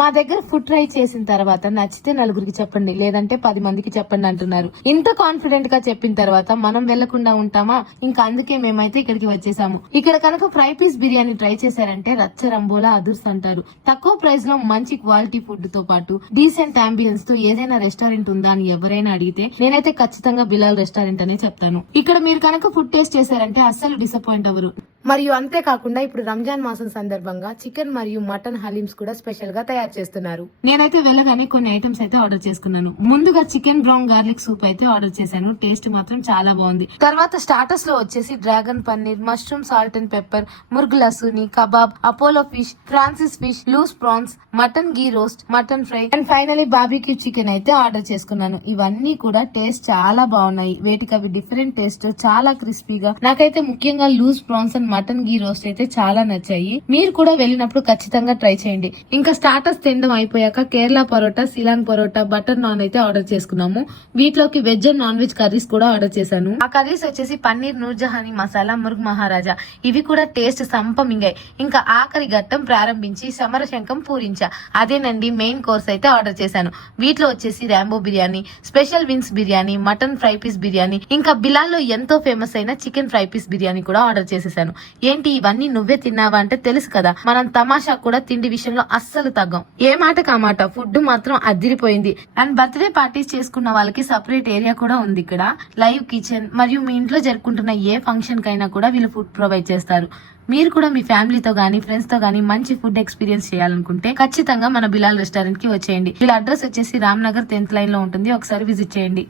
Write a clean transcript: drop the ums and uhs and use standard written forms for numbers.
మా దగ్గర food try చేసిన తర్వాత నచ్చితే నలుగురికి చెప్పండి, లేదంటే 10 మందికి చెప్పండి అంటున్నారు. ఇంత కాన్ఫిడెంట్ గా చెప్పిన తర్వాత మనం వెళ్లకుండా ఉంటామా? ఇంకా అందుకే మేమైతే ఇక్కడికి వచ్చేసాము. ఇక్కడ కనుక ఫ్రై పీస్ బిర్యానీ ట్రై చేశారంటే రచ్చ రంబోలా అదుర్స్ అంటారు. తక్కువ ప్రైస్ లో మంచి క్వాలిటీ ఫుడ్ తో పాటు డీసెంట్ అంబియన్స్ తో ఏదైనా రెస్టారెంట్ ఉందా అని ఎవరైనా అడిగితే నేనైతే ఖచ్చితంగా బిలాల్ రెస్టారెంట్ అనే చెప్తాను. ఇక్కడ మీరు కనుక ఫుడ్ టేస్ట్ చేశారంటే అస్సలు డిసప్పాయింట్ అవ్వరు. మరియు అంతేకాకుండా ఇప్పుడు రంజాన్ మాసం సందర్భంగా చికెన్ మరియు మటన్ హలీమ్స్ కూడా స్పెషల్ గా తయారు చేస్తున్నారు. నేనైతే వెళ్ళగానే కొన్ని ఐటమ్స్ అయితే ఆర్డర్ చేసుకున్నాను. ముందుగా చికెన్ బ్రౌన్ గార్లిక్ సూప్ అయితే ఆర్డర్ చేశాను. టేస్ట్ మాత్రం చాలా బాగుంది. తర్వాత స్టార్టర్స్ లో వచ్చేసి dragon paneer, mushroom salt and pepper, murgh lasooni, kebab, Apollo fish, Francis fish, loose prawns, mutton ghee roast, mutton fry and finally barbecue chicken అయితే ఆర్డర్ చేసుకున్నాను. ఇవన్నీ కూడా టేస్ట్ చాలా బాగున్నాయి. వేటికి అవి డిఫరెంట్ టేస్ట్, చాలా క్రిస్పీగా. నాకైతే ముఖ్యంగా loose prawns and mutton ghee roast అయితే చాలా నచ్చాయి. మీరు కూడా వెళ్ళినప్పుడు ఖచ్చితంగా ట్రై చేయండి. ఇంకా స్టార్టర్స్ తినడం అయిపోయాక కేరళ పరోటా, సిలాన్ పరోటా, బటర్ నాన్ అయితే ఆర్డర్ చేసుకున్నాము. వీటిలోకి veg and non veg curries కూడా ఆర్డర్ చేశాను. ఆ కర్రీస్ వచ్చేసి పన్నీర్ నూర్జహానీ మసాలా, ముర్గ్ మహారాజా. ఇవి కూడా టేస్ట్ సంపమింగాయి. ఇంకా ఆఖరి ఘట్టం ప్రారంభించి సమరశంఖం పూరించా. అదేనండి మెయిన్ కోర్స్ అయితే ఆర్డర్ చేశాను. వీటిలో వచ్చేసి రాంబో బిర్యానీ, స్పెషల్ విన్స్ biryani, mutton fry piece biryani, ఇంకా బిలాల్లో ఎంతో ఫేమస్ అయిన చికెన్ ఫ్రై పీస్ బిర్యానీ కూడా ఆర్డర్ చేసేసాను. ఏంటి ఇవన్నీ నువ్వే తిన్నావా అంటే తెలుసు కదా, మనం తమాషా కూడా తిండి విషయంలో అస్సలు తగ్గం. ఏ మాట కామాట ఫుడ్ మాత్రం అదిరిపోయింది. అండ్ బర్త్డే పార్టీస్ చేసుకున్న వాళ్ళకి సపరేట్ ఏరియా కూడా ఉంది. ఇక్కడ లైవ్ కిచెన్ మరియు మీ ఇంట్లో జరుపుకుంటున్న ఏ ఫంక్షన్ కైనా కూడా వీళ్ళు ఫుడ్ ప్రొవైడ్ చేస్తారు. మీరు కూడా మీ ఫ్యామిలీతో గానీ ఫ్రెండ్స్ తో గానీ మంచి ఫుడ్ ఎక్స్పీరియన్స్ చేయాలనుకుంటే ఖచ్చితంగా మన బిలాల్ రెస్టారెంట్ కి వచ్చేయండి. వీళ్ళ అడ్రస్ వచ్చేసి రామ్నగర్ 10th లైన్ లో ఉంటుంది. ఒకసారి విజిట్ చేయండి.